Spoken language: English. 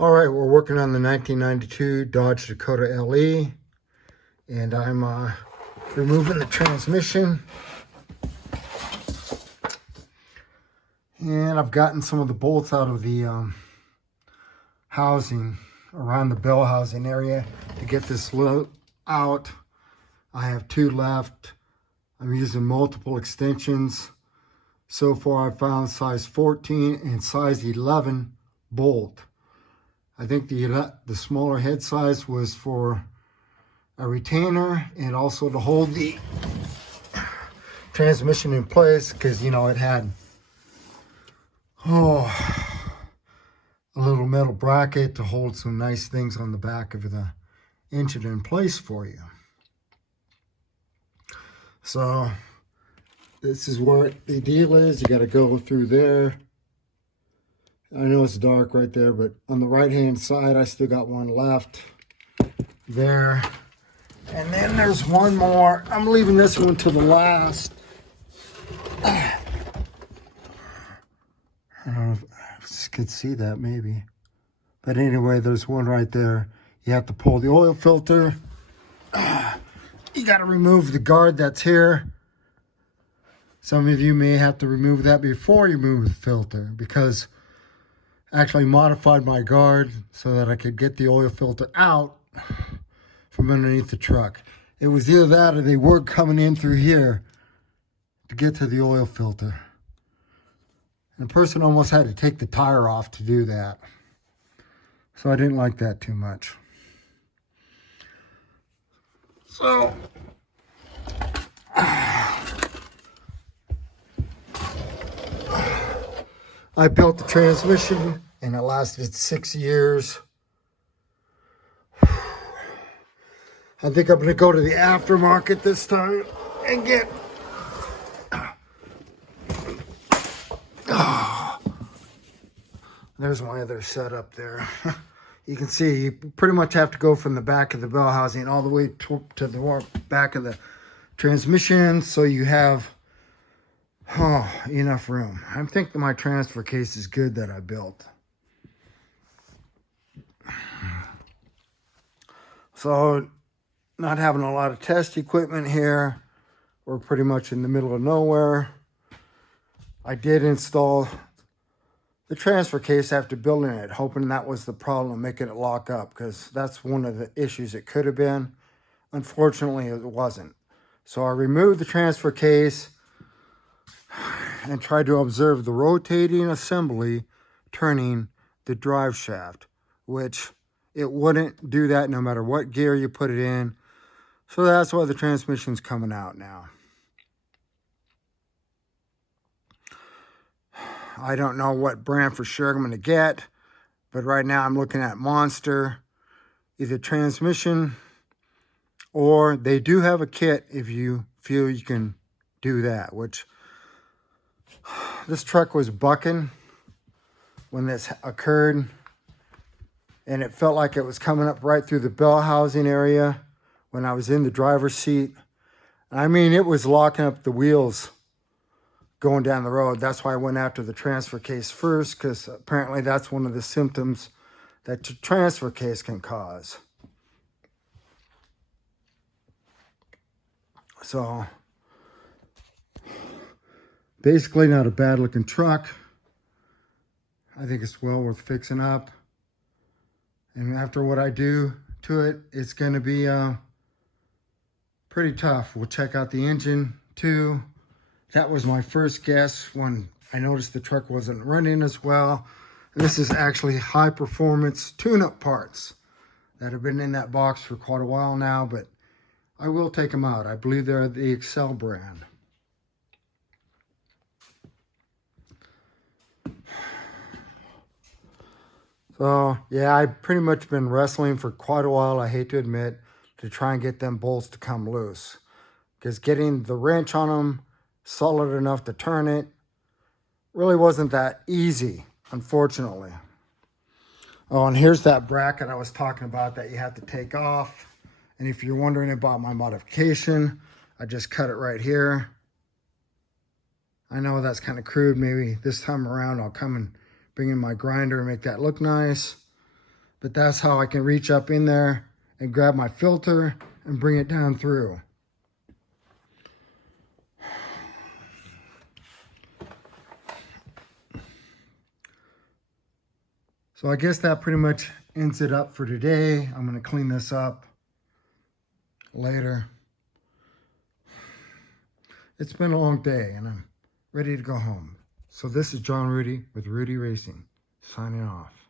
All right, we're working on the 1992 Dodge Dakota LE, and I'm removing the transmission. And I've gotten some of the bolts out of the housing, around the bell housing area to get this out. I have two left. I'm using multiple extensions. So far I've found size 14 and size 11 bolt. I think the smaller head size was for a retainer and also to hold the transmission in place, because you know it had a little metal bracket to hold some nice things on the back of the engine in place for you. So this is what the deal is. You got to go through there. I know it's dark right there, but on the right hand side I still got one left there. And then there's one more. I'm leaving this one to the last. I don't know if you could see that maybe. But anyway, there's one right there. You have to pull the oil filter. You got to remove the guard that's here. Some of you may have to remove that before you move the filter, because I actually modified my guard so that I could get the oil filter out from underneath the truck. It was either that or they were coming in through here to get to the oil filter. And the person almost had to take the tire off to do that. So I didn't like that too much. So I built the transmission and it lasted 6 years. I think I'm going to go to the aftermarket this time and get there's my other setup there. You can see you pretty much have to go from the back of the bell housing all the way to the back of the transmission, so you have enough room. I'm thinking my transfer case is good that I built. So, not having a lot of test equipment here. We're pretty much in the middle of nowhere. I did install the transfer case after building it, hoping that was the problem, making it lock up, because that's one of the issues it could have been. Unfortunately, it wasn't. So I removed the transfer case and tried to observe the rotating assembly turning the drive shaft, which it wouldn't do that no matter what gear you put it in. So that's why the transmission's coming out now. I don't know what brand for sure I'm going to get, but right now I'm looking at Monster, either transmission, or they do have a kit if you feel you can do that, which this truck was bucking when this occurred, and it felt like it was coming up right through the bell housing area when I was in the driver's seat. I mean, it was locking up the wheels going down the road. That's why I went after the transfer case first, because apparently that's one of the symptoms that the transfer case can cause. So basically not a bad looking truck. I think it's well worth fixing up. And after what I do to it, it's going to be pretty tough. We'll check out the engine too. That was my first guess when I noticed the truck wasn't running as well. And this is actually high performance tune-up parts that have been in that box for quite a while now, but I will take them out. I believe they're the Excel brand. So yeah, I've pretty much been wrestling for quite a while, I hate to admit, to try and get them bolts to come loose. Because getting the wrench on them solid enough to turn it really wasn't that easy, unfortunately. Oh, and here's that bracket I was talking about that you have to take off. And if you're wondering about my modification, I just cut it right here. I know that's kind of crude. Maybe this time around I'll come and bring in my grinder and make that look nice. but that's how I can reach up in there and grab my filter and bring it down through. So I guess that pretty much ends it up for today. I'm going to clean this up later. It's been a long day and I'm ready to go home. So this is John Rudy with Rudy Racing, signing off.